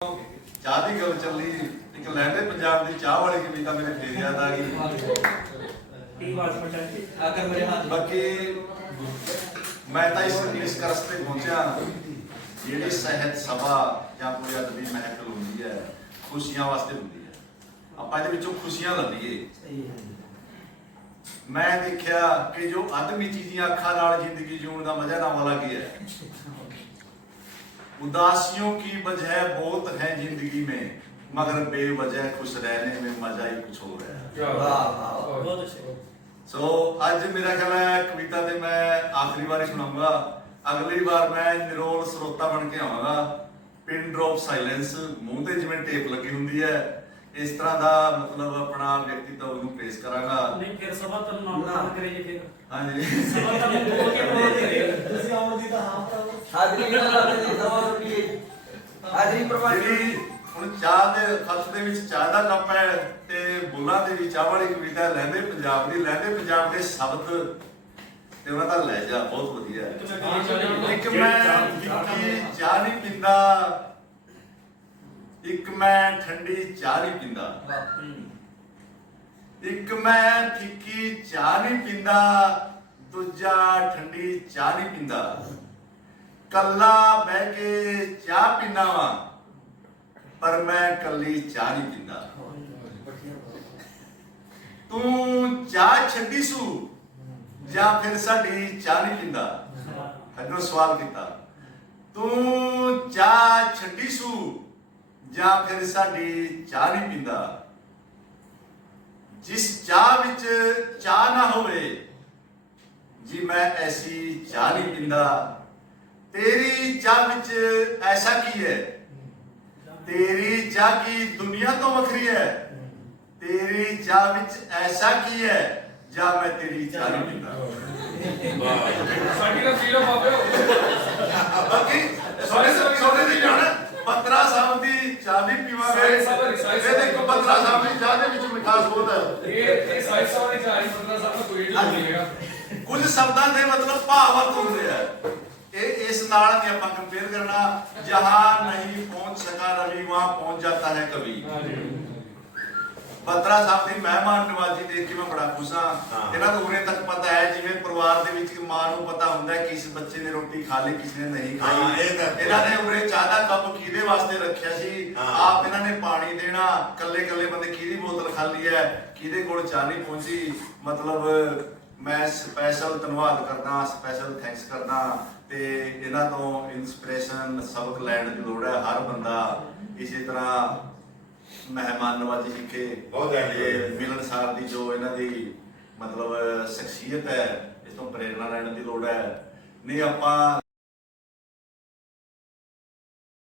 ਚਾਹ ਦੀ ਗੱਲ ਚੱਲੀ ਇੱਕ ਲਹਿੰਦੇ ਪੰਜਾਬ ਦੀ ਚਾਹ ਵਾਲੀ ਕਵਿਤਾ ਮੇਰੇ ਫੇਰ ਯਾਦ ਆ ਗਈ। ਕੀ ਬਾਤ ਪਟਾ ਆਕਰ ਮੇਰੇ ਹੱਥ ਬਾਕੀ ਮੈਂ ਤਾਂ ਇਸ ਇਸ ਕਰਸ ਤੇ ਪਹੁੰਚਿਆ ਜਿਹੜੀ ਸਹਿਤ ਸਭਾ ਜਾਂ ਕੋਈ ਅਦਬੀ ਮਹਿਫਲ ਹੁੰਦੀ ਹੈ ਖੁਸ਼ੀਆਂ ਵਾਸਤੇ ਹੁੰਦੀ ਹੈ। ਆਪਾਂ ਇਹਦੇ ਵਿੱਚੋਂ ਖੁਸ਼ੀਆਂ ਲੱਭੀਏ। ਮੈਂ ਦੇਖਿਆ ਕਿ ਜੋ ਆਦਮੀ ਚੀਜ਼ੀਆਂ ਅੱਖਾਂ ਨਾਲ ਜ਼ਿੰਦਗੀ ਜਿਉਣ ਦਾ ਮਜ਼ਾ ਨਾ ਵਾਲਾ ਕੀ ਹੈ? उदासियों की वजह बहुत है जिंदगी में मगर बेवजह खुश रहने में मजा ही कुछ और है ਵਾਹ ਵਾਹ ਬਹੁਤ ਅੱਛੇ ਸੋ ਅੱਜ ਮੇਰਾ ਖਿਆਲ ਹੈ ਕਵਿਤਾ ਤੇ ਮੈਂ ਆਖਰੀ ਵਾਰੀ ਸੁਣਾਉਂਗਾ ਅਗਲੀ ਵਾਰ ਮੈਂ ਨਿਰੋਲ ਸਰੋਤਾ ਬਣ ਕੇ ਆਵਾਂਗਾ ਪਿਨ ਡ੍ਰੌਪ ਸਾਇਲੈਂਸ ਮੂੰਹ ਤੇ ਜਿਵੇਂ ਟੇਪ ਲੱਗੀ ਹੁੰਦੀ ਹੈ ਇਸ ਤਰ੍ਹਾਂ ਦਾ ਮਤਲਬ ਆਪਣਾ ਵਿਅਕਤੀਤਵ ਨੂੰ ਪੇਸ਼ ਕਰਾਂਗਾ ਨਹੀਂ ਫਿਰ ਸਭਾ ਤੁਹਾਨੂੰ ਨਾਮ ਨਾਮ ਕਰੇ ਜੀ ਫਿਰ ਹਾਂਜੀ ਸਭਾ ਤੁਹਾਨੂੰ ਬੋਲ ਕੇ ਬੋਲ ਕਰੇ ਹਾਜ਼ਰੀ ਕਿਹੜਾ ਲਾਉਂਦੇ ਨੇ ਸਵਾ ਰੁਪਏ ਹਾਜ਼ਰੀ ਪ੍ਰਵਾਨ ਜਿਹੜੀ ਹੁਣ ਚਾਹ ਦੇ ਖੱਤ ਦੇ ਵਿੱਚ ਚਾਹ ਦਾ ਕੱਪ ਹੈ ਤੇ ਬੁੱਲਾਂ ਦੇ ਵਿੱਚ ਚਾਹ ਵਾਲੀ ਕਵਿਤਾ ਲਹਿੰਦੇ ਪੰਜਾਬ ਦੀ ਲਹਿੰਦੇ ਪੰਜਾਬ ਦੇ ਸ਼ਬਦ। ਤੇ ਉਹਨਾਂ ਦਾ ਲਹਿਜਾ ਬਹੁਤ ਵਧੀਆ ਹੈ। ਇੱਕ ਮੈਂ ਫਿੱਕੀ ਚਾਹ ਨਹੀਂ ਪੀਂਦਾ ਇੱਕ ਮੈਂ ਠੰਡੀ ਚਾਹ ਨਹੀਂ ਪੀਂਦਾ। ਇੱਕ ਮੈਂ ਫਿੱਕੀ ਚਾਹ ਨਹੀਂ ਪੀਂਦਾ ਦੂਜਾ ਠੰਡੀ ਚਾਹ ਨਹੀਂ ਪੀਂਦਾ। ਕੱਲਾ ਬਹਿ ਕੇ ਚਾਹ ਪੀਣਾ ਵਾ, ਪਰ ਮੈਂ ਕੱਲੀ ਚਾਹ ਨਹੀਂ ਪੀਂਦਾ। ਤੂੰ ਚਾਹ ਛੱਡੀ ਸੂ ਜਾਂ ਫਿਰ ਸਾਡੀ ਚਾਹ ਨਹੀਂ ਪੀਂਦਾ? ਅੱਗੋਂ ਸਵਾਲ ਕੀਤਾ। ਤੂੰ ਚਾਹ ਛੱਡੀ ਸੂ ਜਾਂ ਫਿਰ ਸਾਡੀ ਚਾਹ ਨਹੀਂ ਪੀਂਦਾ? ਜਿਸ ਚਾਹ ਵਿੱਚ ਚਾਹ ਨਾ ਹੋਵੇ, ਜੀ ਮੈਂ ਐਸੀ ਚਾਹ ਨਹੀਂ ਪੀਂਦਾ। ਤੇਰੀ ਚਾਹ ਵਿੱਚ ਐਸਾ ਕੀ ਹੈ? ਤੇਰੀ ਚਾਹ ਕੀ ਦੁਨੀਆ ਤੋਂ ਵੱਖਰੀ ਹੈ। ਤੇਰੀ ਚਾਹ ਵਿੱਚ ਐਸਾ ਕੀ ਹੈ? ਜਾਂ ਮੈਂ ਤੇਰੀ ਚਾਹ ਨਹੀਂ ਪੀਂਦਾ ਸਾਡੀ ਤਾਂ ਸੀਰੋ ਬਾਬਿਓ ਬਾਕੀ ਸੋਨੇ ਸੋਨੇ ਦੀ ਜਾਣ ਪਤਰਾ ਸਾਹਿਬ ਦੀ ਚਾਹ ਨਹੀਂ ਪੀਵਾਂਗੇ। ਸਾਹਿਬ- ਇਹ ਦੇਖੋ ਪਤਰਾ ਸਾਹਿਬ ਦੀ ਚਾਹ ਦੇ ਵਿੱਚ ਮਿਠਾਸ ਬਹੁਤ ਹੈ। ਇਹ ਇਹ ਸਾਈਡ ਸਾਹ ਦੀ ਚਾਹੀ ਪੰਦਰਾਂ ਸਾਲ ਦਾ ਕੋਈ ਨਹੀਂ ਕੁਝ ਸ਼ਬਦਾਂ ਦੇ ਮਤਲਬ ਭਾਵਤ ਹੁੰਦੇ ਆ। ਇਸ ਨਾਲ ਨਹੀਂ ਆਪਾਂ ਕੰਪੇਅਰ ਕਰਨਾ ਜਹਾਂ ਨਹੀਂ ਪਹੁੰਚ ਸਕਾ ਰਵੀ ਵਹਾਂ ਪਹੁੰਚ ਜਾਤਾ ਹੈ ਕਵੀ। ਬਤਰਾ ਸਾਹਿਬ ਦੀ ਮਹਿਮਾਨ ਨਵਾਜ਼ੀ ਦੇਖ ਕੇ ਮੈਂ ਬੜਾ ਖੁਸ਼ ਹਾਂ। ਇਹਨਾਂ ਨੂੰ ਉਰੇ ਤੱਕ ਪਤਾ ਹੈ ਜਿਵੇਂ ਪਰਿਵਾਰ ਦੇ ਵਿੱਚ ਮਾਂ ਨੂੰ ਪਤਾ ਹੁੰਦਾ ਹੈ ਕਿਸ ਬੱਚੇ ਨੇ ਰੋਟੀ ਖਾ ਲਈ ਕਿਸ ਨੇ ਨਹੀਂ ਖਾਈ। ਇਹਨਾਂ ਨੇ ਉਰੇ ਚਾਹ ਦਾ ਕੱਪ ਕਿਹਦੇ ਵਾਸਤੇ ਰੱਖਿਆ ਸੀ। ਆਪ ਇਹਨਾਂ ਨੇ ਪਾਣੀ ਦੇਣਾ ਕੱਲੇ ਕੱਲੇ ਬੰਦੇ ਕਿਹਦੀ ਬੋਤਲ ਖਾਲੀ ਹੈ ਕਿਹਦੇ ਕੋਲ ਚਾਹ ਨਹੀਂ ਪਹੁੰਚੀ? ਮਤਲਬ ਮੈਂ ਸਪੈਸ਼ਲ ਧੰਨਵਾਦ ਕਰਦਾ ਸਪੈਸ਼ਲ ਥੈਂਕਸ ਕਰਦਾ ਤੇ ਇਹਨਾਂ ਤੋਂ ਇਨਸਪੀਰੇਸ਼ਨ ਸਬਕ ਲੈਣ ਦੀ ਲੋੜ ਹੈ ਹਰ ਬੰਦਾ ਇਸੇ ਤਰ੍ਹਾਂ ਮਹਿਮਾਨ ਨਵਾਜ਼ੀ ਸਿੱਖੇ ਬਹੁਤ ਹੈ। ਤੇ ਮਿਲਣਸਾਰ ਦੀ ਜੋ ਇਹਨਾਂ ਦੀ ਮਤਲਬ ਸ਼ਖਸੀਅਤ ਹੈ ਇਸ ਤੋਂ ਪ੍ਰੇਰਣਾ ਲੈਣ ਦੀ ਲੋੜ ਹੈ ਨਹੀਂ ਆਪਾਂ